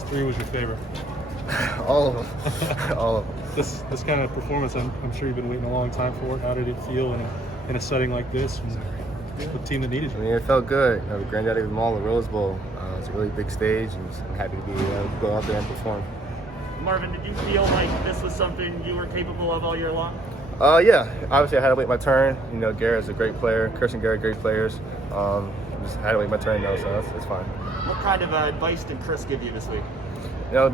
those three was your favorite? All of them. All of them. This kind of performance, I'm sure you've been waiting a long time for it. How did it feel in a setting like this with the team that needed I you? mean, it felt good. The granddaddy of them all, the Rose Bowl. It's a really big stage, and I'm happy to be go out there and perform. Marvin, did you feel like this was something you were capable of all year long? Yeah. Obviously, I had to wait my turn. Garrett's a great player. Kirsten Garrett, great players. Just had to wait my turn, though, so it's fine. What kind of advice did Chris give you this week?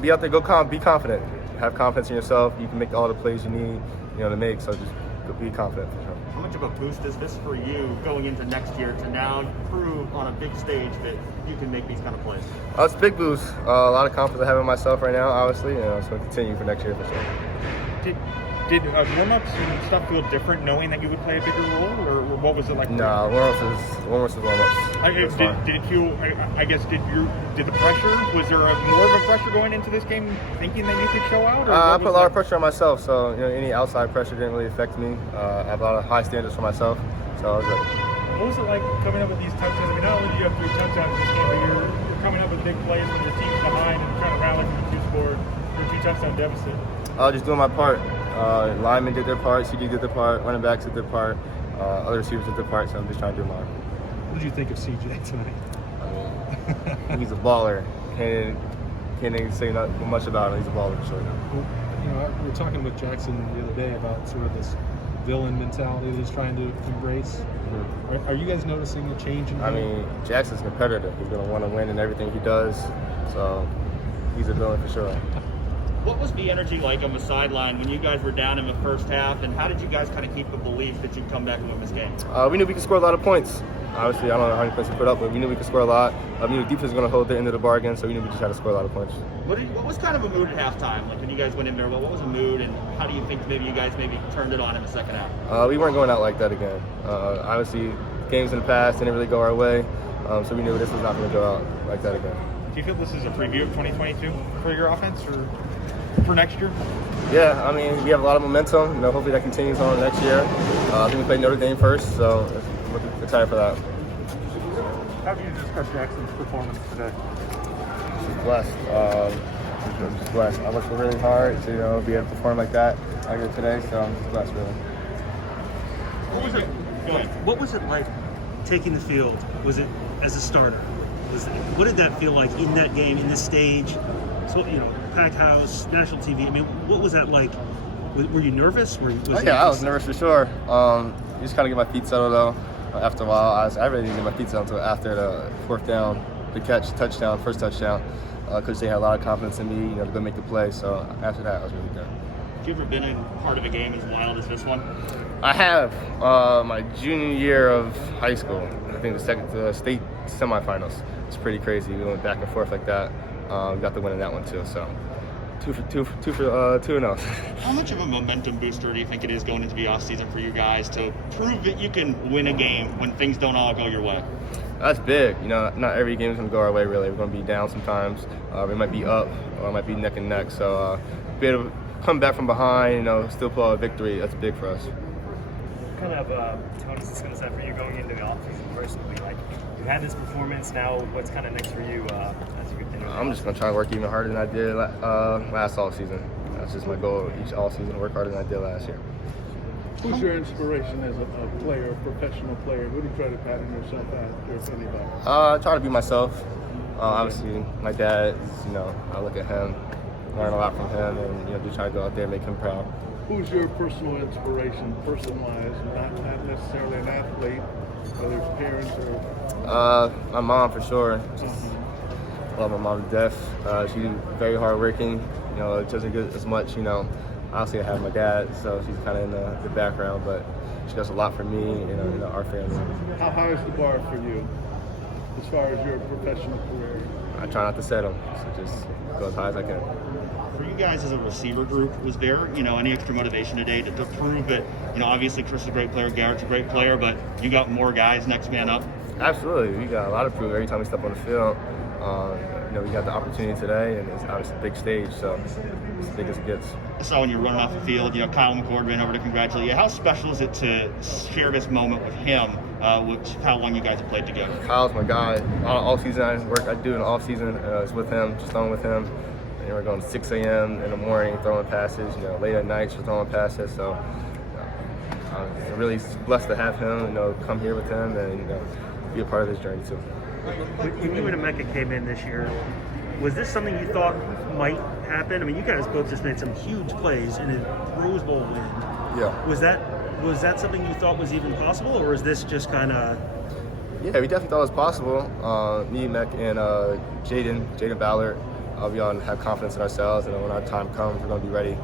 Be out there, be confident. Have confidence in yourself. You can make all the plays you need, to make. So just be confident for sure. How much of a boost is this for you going into next year to now prove on a big stage that you can make these kind of plays? It's a big boost. A lot of confidence I have in myself right now, obviously. It's going to continue for next year for sure. Did warm-ups and stuff feel different knowing that you would play a bigger role, or what was it like? No, warm-ups is warm-ups. Did it feel? I guess did the pressure? Was there more of a pressure going into this game, thinking that you could show out? Or I put a lot of pressure on myself, so any outside pressure didn't really affect me. I have a lot of high standards for myself, so I was good. What was it like coming up with these touchdowns? I mean, not only do you have 3 touchdowns in this game, but you're coming up with big plays when your team's behind and trying to rally from a 2-touchdown deficit. Just doing my part. Linemen did their part, CD did their part, running backs did their part, other receivers did their part, so I'm just trying to do mine. What did you think of CJ tonight? He's a baller. Can't even say not much about him. He's a baller for sure. We were talking with Jackson the other day about sort of this villain mentality that he's trying to embrace. Are you guys noticing a change in him? Jackson's a competitor. He's going to want to win in everything he does, so he's a villain for sure. What was the energy like on the sideline when you guys were down in the first half, and how did you guys kind of keep the belief that you'd come back and win this game? We knew we could score a lot of points. Obviously, I don't know how many points we put up, but we knew we could score a lot. We knew the defense was going to hold their end of the bargain, so we knew we just had to score a lot of points. What was kind of a mood at halftime? Like when you guys went in there, what was the mood, and how do you think maybe you guys turned it on in the second half? We weren't going out like that again. Obviously, games in the past didn't really go our way, so we knew this was not going to go out like that again. Do you feel this is a preview of 2022 for your offense, or for next year? Yeah, we have a lot of momentum. Hopefully that continues on next year. I think we play Notre Dame first, so we're excited for that. How do you describe Jackson's performance today? Just blessed. I'm just blessed. I worked really hard to be able to perform like that out here today, so I'm just blessed, really. What was it like taking the field? Was it as a starter? What did that feel like in that game, in this stage? So, packed house, national TV. What was that like? Were you nervous? I was nervous for sure. Just kind of get my feet settled though. After a while, I really didn't get my feet settled until after the fourth down, the first touchdown. Because they had a lot of confidence in me, to go make the play. So after that, I was really good. Have you ever been in part of a game as wild as this one? I have. My junior year of high school, I think the state semifinals. It's pretty crazy. We went back and forth like that. Got the win in that one too. So 2-0. How much of a momentum booster do you think it is going into the offseason for you guys to prove that you can win a game when things don't all go your way? That's big. Not every game is going to go our way, really. We're going to be down sometimes. We might be up, or it might be neck and neck. So be able to come back from behind, still pull out a victory, that's big for us. What kind of tone is this going to set for you going into the offseason personally? Like, you had this performance, now what's kind of next for you as you continue? I'm just going to try to work even harder than I did last offseason. That's just my goal each offseason, to work harder than I did last year. Who's your inspiration as a player, a professional player? Who do you try to pattern yourself after, if anybody? I try to be myself. Obviously, my dad, I look at him, learn a lot from him, and just try to go out there and make him proud. Who's your personal inspiration, person-wise, not necessarily an athlete, whether it's parents or? My mom, for sure. Love my mom to death. She's very hardworking. Doesn't get as much, Obviously, I have my dad, so she's kind of in the background, but she does a lot for me and our family. How high is the bar for you as far as your professional career? I try not to set them, so just go as high as I can. For you guys as a receiver group, was there, any extra motivation today to prove that, obviously Chris is a great player, Garrett's a great player, but you got more guys next man up? Absolutely. We got a lot of proof every time we step on the field. We got the opportunity today, and it's obviously a big stage, so it's as big as it gets. I saw when you're running off the field, Kyle McCord ran over to congratulate you. How special is it to share this moment with him, with how long you guys have played together? Kyle's my guy. All season I do in the off season is with him, just throwing with him. And we're going 6 a.m. in the morning throwing passes. Late at night we're throwing passes. So I'm really blessed to have him. Come here with him and be a part of his journey too. When you and Emeka came in this year, was this something you thought might happen? I mean, you guys both just made some huge plays in a Rose Bowl win. Yeah. Was that something you thought was even possible, or is this just kind of? Yeah, we definitely thought it was possible. Me, Mech, and Jaden Ballard, we all have confidence in ourselves, and when our time comes, we're going to be ready.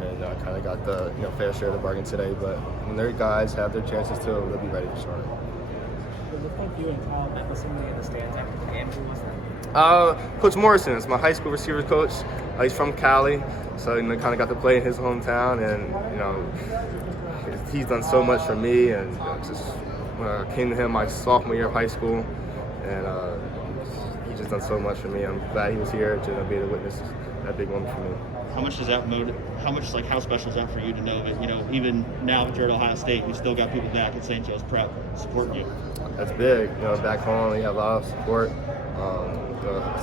And I kind of got the fair share of the bargain today. But when their guys have their chances too, they'll be ready to start it. I think you and Kyle met with somebody in the stands after the game. Who was that? Coach Morrison is my high school receiver coach. He's from Cali, so kind of got to play in his hometown, and he's done so much for me. And just when I came to him my sophomore year of high school, and he's just done so much for me. I'm glad he was here to be able to witness that big moment for me. How much does that how special is that for you to know that, even now that you're at Ohio State, you've still got people back at St. Joe's Prep supporting you? That's big. Back home, we have a lot of support.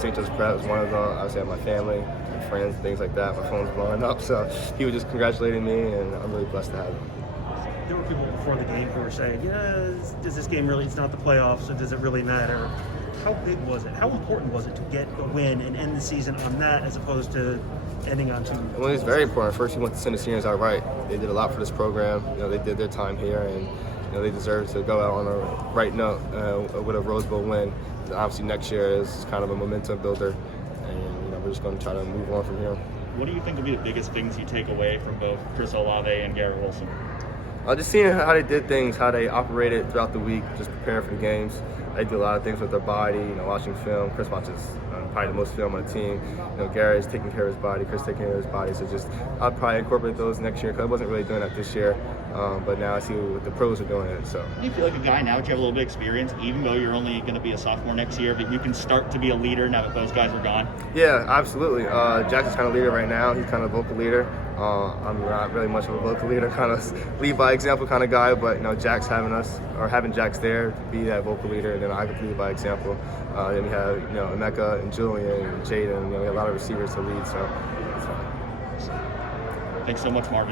St. Joe's Prep is one of them. Obviously, I have my family, my friends, things like that. My phone's blowing up, so he was just congratulating me, and I'm really blessed to have him. There were people before the game who were saying, does this game really, it's not the playoffs, so does it really matter? How big was it? How important was it to get a win and end the season on that as opposed to ending on 2? Well, it was very important. First, we went to send the seniors out right. They did a lot for this program. They did their time here, and they deserve to go out on a right note with a Rose Bowl win. And obviously, next year is kind of a momentum builder, and we're just going to try to move on from here. What do you think will be the biggest things you take away from both Chris Olave and Garrett Wilson? Just seeing how they did things, how they operated throughout the week, just preparing for the games. They do a lot of things with their body, watching film. Chris watches probably the most film on the team. Garrett is taking care of his body, Chris taking care of his body. So I'll probably incorporate those next year because I wasn't really doing that this year. But now I see what the pros are doing it. So. Do you feel like a guy now that you have a little bit of experience, even though you're only going to be a sophomore next year, but you can start to be a leader now that those guys are gone? Yeah, absolutely. Jackson's kind of leader right now. He's kind of a vocal leader. I'm not really much of a vocal leader, kind of lead by example kind of guy, but Jack's having Jack's there to be that vocal leader, and then I can lead by example. Then we have Emeka and Julian and Jaden. We have a lot of receivers to lead, so it's fine. Thanks so much, Marvin.